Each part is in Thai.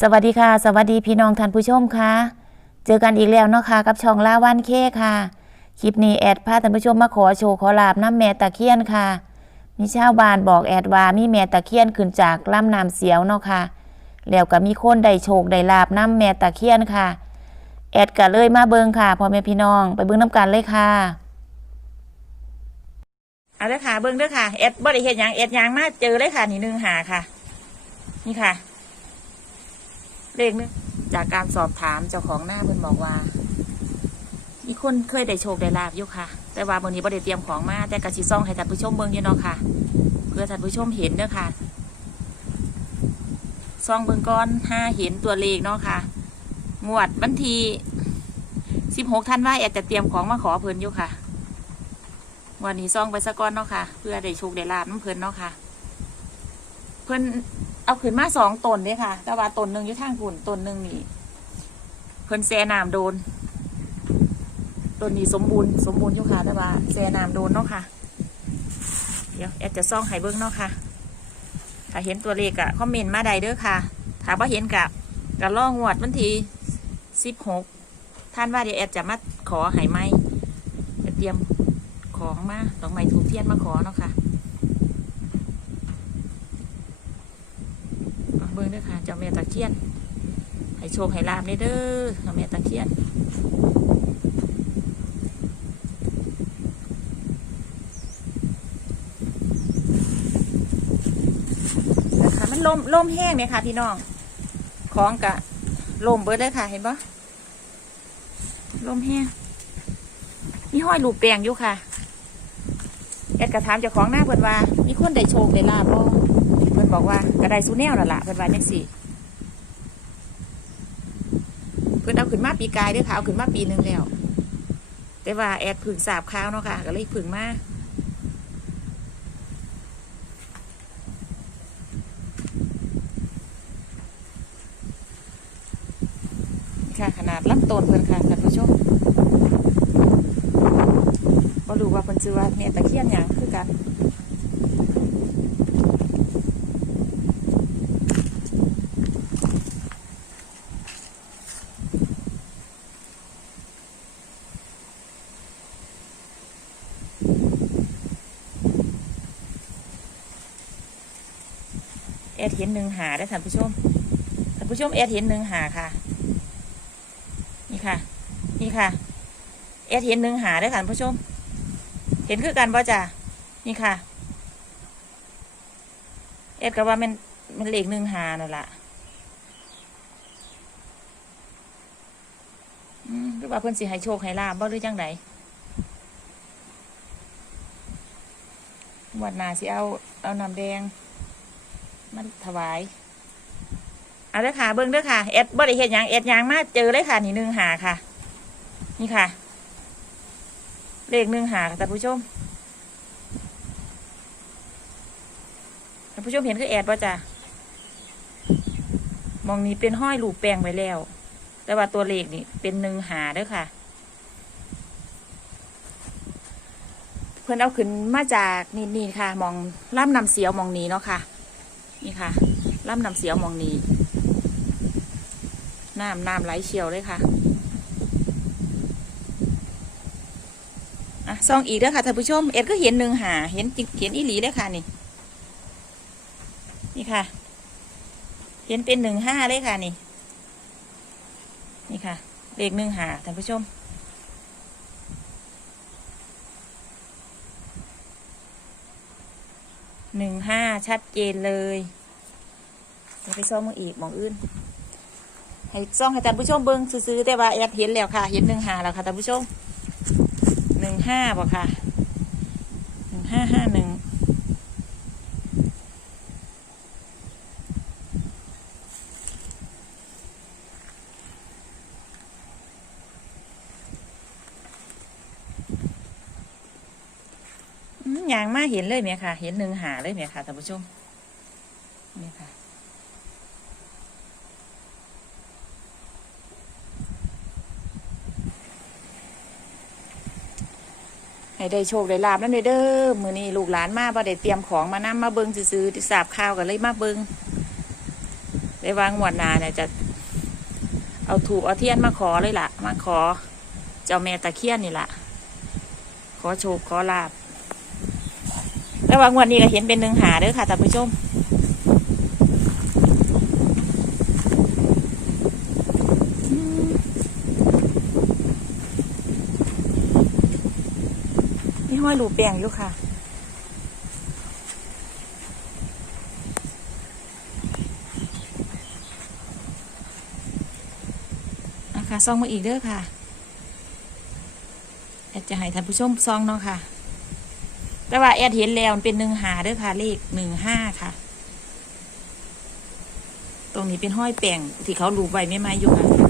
สวัสดีค่ะ สวัสดีพี่น้องท่านผู้ชมค่ะ เจอกันอีกแล้วเนาะค่ะกับช่องลาวันเคค่ะ คลิปนี้แอดพาท่านผู้ชมมาขอโชว์ขอลาบน้ำแม่ตะเคียนค่ะ มีชาวบ้านบอกแอดว่ามีแม่ตะเคียนขึ้นจากลำน้ำเสียวเนาะค่ะ แล้วก็มีคนได้โชคได้ลาบน้ำแม่ตะเคียนค่ะ แอดก็เลยมาเบิงค่ะพ่อแม่พี่น้องไปเบิงน้ำกันเลยค่ะเอาเลยค่ะเบิ้งเด้อค่ะแอดบ่ได้เฮ็ดหยังแอดยังมาเจอเลยค่ะนี่หนึ่งหาค่ะ นี่ค่ะ เลขนึงจากการสอบถามเจ้าของหน้าเพิ่นบอกว่ามีคนเคยได้โชคได้ลาบอยู่ค่ะ แต่ว่าบางนี้บ่ได้เตรียมของมาแต่กระสิซ่องให้ท่านผู้ชมเบิ่งอยู่เนาะค่ะ เพื่อท่านผู้ชมเห็นเด้อค่ะซ่องเบิ่งก่อนห้าเห็นตัวเลขเนาะค่ะ งวดวันที่16ธันว่าแอดจะเตรียมของมาขอเพิ่นอยู่ค่ะวันนี้ซ่องไปสะก้อนเนาะค่ะ เพื่อได้โชคได้ลาบน้ำเพิ่นเนาะค่ะ เพิ่น เอาขึ้นมาสองตนเด้ค่ะ แต่ว่าตนหนึ่งอยู่ทางหุ่นตนหนึ่งนี่เพิ่นแซน้ำโดนตนนี้สมบูรณ์สมบูรณ์อยู่ค่ะแต่ว่าแซน้ำโดนเนาะค่ะ เดี๋ยวแอดจะซ่องให้เบิ้งเนาะค่ะ ถ้าเห็นตัวเลขอะคอมเมนต์มาได้เด้อค่ะ ถ้าว่าเห็นกะกะล่องวดวันที่สิบหกท่านว่าเดี๋ยวแอดจะมาขอให้ไหมจะเตรียมของมาดอกไม้ถูกเทียนมาขอเนาะค่ะ เบิ่งด้อค่ะ เจ้าแม่ตะเคียน ให้โชคให้ลาบเด้อเจ้าแม่ตะเคียนนะคะมันลมลมแห้งเนี่ยค่ะพี่น้อง ของกะลมเบิดเลยค่ะ เห็นปะลมแห้งมีห้อยลูกแปลงอยู่ค่ะ แอดกระถามเจ้าของหน้าเพิ่นว่า มีคนได้โชคได้ลาบบ่ นบอกว่ากระไดซูแนวนั่นล่ะเพิ่นว่าจังซี่เพิ่นเอาขึ้นมาปีกายเด้อค่ะเอาขึ้นมาปีหนึ่งแล้ว แต่ว่าแอดผึ่งสาบข้าวเนาะค่ะก็เลยผึ่งมาค่ะขนาดลำต้นเพิ่นค่ะท่านผู้ชมบ่รู้ว่าเพิ่นชื่อว่าแม่ตะเคียนหยังคือกัน แอดเห็นหนึ่งหาได้ท่านผู้ชม ท่านผู้ชมแอดเห็นหนึ่งหาค่ะ นี่ค่ะ นี่ค่ะ แอดเห็นหนึ่งหาได้ท่านผู้ชม เห็นคือกันป่ะจ้ะนี่ค่ะ แอดก็ว่ามันมันเลขหนึ่งหานั่นแหละอืมหรือว่าเพิ่อนสิให้โชคให้ลาบบ่หรือจังได วันหนาสิเอาเอาน้ำแดงมันถวายเอาเด้อค่ะเบิ้งเด้อค่ะเอ็ดบ่ได้เฮ็ดยังเอ็ดยังมาเจอเลยค่ะนี่หนึ่งหาค่ะ นี่ค่ะ เลขหนึ่งหาค่ะท่านผู้ชมท่านผู้ชมเห็นคือแอดป่ะจ้ะมองนี้เป็นห้อยลูกแปลงไว้แล้ว แต่ว่าตัวเลขนี่เป็นหนึ่งหาเด้อค่ะ เพื่อนเอาขึ้นมาจากนี่นี่ค่ะ มองล่ำนำเสียวมองนี้เนาะค่ะ นี่ค่ะล่ำนำเสียวมองนี้น้ำน้ำไหลเชี่ยวเลยค่ะอะซองอีกเด้อค่ะท่านผู้ชม เอ็ดก็เห็นหนึ่งหาเห็นจิเห็นอีหลีเลยค่ะนี่ นี่ค่ะ เห็นเป็นหนึ่งห้าเลยค่ะนี่ นี่ค่ะเลขหนึ่งหาท่านผู้ชม หนึ่งห้าชัดเจนเลยไปซ่อมมืออีกมองอื่น ให้ซ่องให้ท่านผู้ชมเบิ้งซื้อแต่ว่าแอบเห็นแล้วค่ะ เห็นหนึ่งห้าแล้วค่ะท่านผู้ชมหนึ่งห้าบอกค่ะหนึ่งห้าห้าหนึ่งอืมอ ย่างมาเห็นเลยเนี่ยค่ะ เห็นหนึ่งหาเลยเนี่ยค่ะท่านผู้ชมนี่ค่ะให้ได้โชคได้ลาบนั่นเด้อมือนี้ลูกหลานมาบ่ได้เตรียมของมานำมาเบิงซื้อๆที่สาบข้าวกันเลยมาเบิงไปได้วางงวดนาเนี่ยจะ เอาถูกเอาเทียนมาขอเลยล่ะ มาขอ เจ้าแม่ตะเคียนนี่ล่ะ ขอโชคขอลาบ แต่ว่างวดนี้ก็เห็นเป็นหนึ่งหาเด้อค่ะท่านผู้ชมนี่ห้อยรูปแปลงอยู่ค่ะนะคะซองมาอีกเด้อค่ะแอดจะให้ท่านผู้ชมซองเนาะค่ะ แต่ว่าแอดเห็นแล้วมันเป็นหนึ่งหาด้อค่ะ เลขหนึ่งห้าค่ะ ตรงนี้เป็นห้อยแป่งที่เขารูปไว้ไม่มาอยู่ค่ะ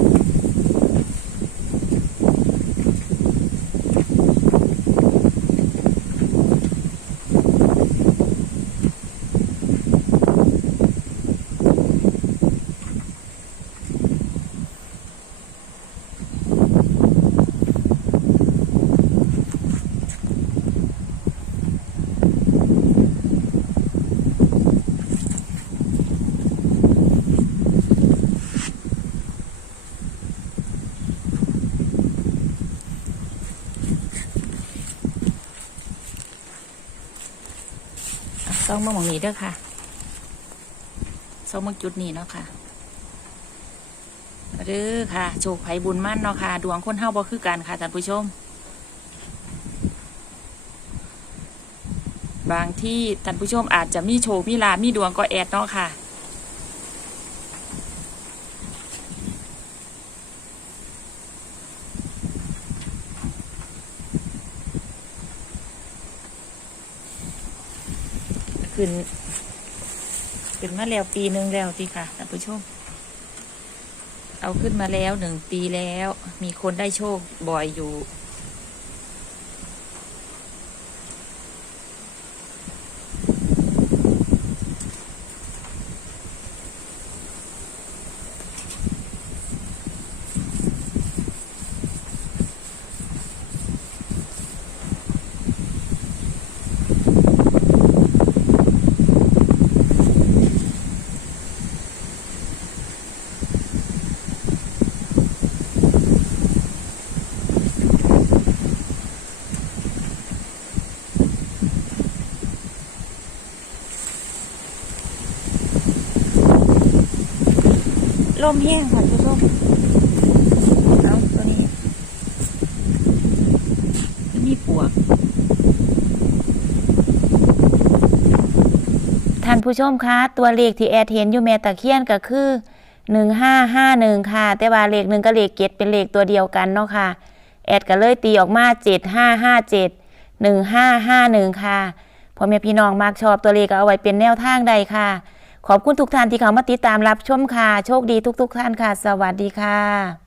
อะซองมาหมองนี้เด้อค่ะซองมาจุดนี้เนาะค่ะเด้อค่ะโชคไผบุญมั่นเนาะค่ะ ดวงคนเฮาบ่คือกันค่ะท่านผู้ชม บางที่ท่านผู้ชมอาจจะมีโชคมีลามีดวงก็แอดเนาะค่ะ ขึ้นขึ้นมาแล้วปีหนึ่งแล้วทีค่ะท่านผู้ชม เอาขึ้นมาแล้วหนึ่งปีแล้ว มีคนได้โชคบ่อยอยู่ ลมแห้งค่ะท่านผู้ชมเอาตัวนี้มันมีปวก ท่านผู้ชมคะตัวเลขที่แอดเห็นอยู่แม่ตะเคียนก็คือหนึ่งห้าห้าหนึ่งค่ะ แต่ว่าเลขหนึ่งกับเลขเจ็ดเป็นเลขตัวเดียวกันเนาะค่ะ แอดก็เลยตีออกมาเจ็ดห้าห้าเจ็ดหนึ่งห้าห้าหนึ่งค่ะพ่อแม่พี่น้องมากชอบตัวเลขก็เอาไว้เป็นแนวทางใดค่ะ ขอบคุณทุกท่านที่เข้ามาติดตามรับชมค่ะ โชคดีทุก ๆ ท่านค่ะ สวัสดีค่ะ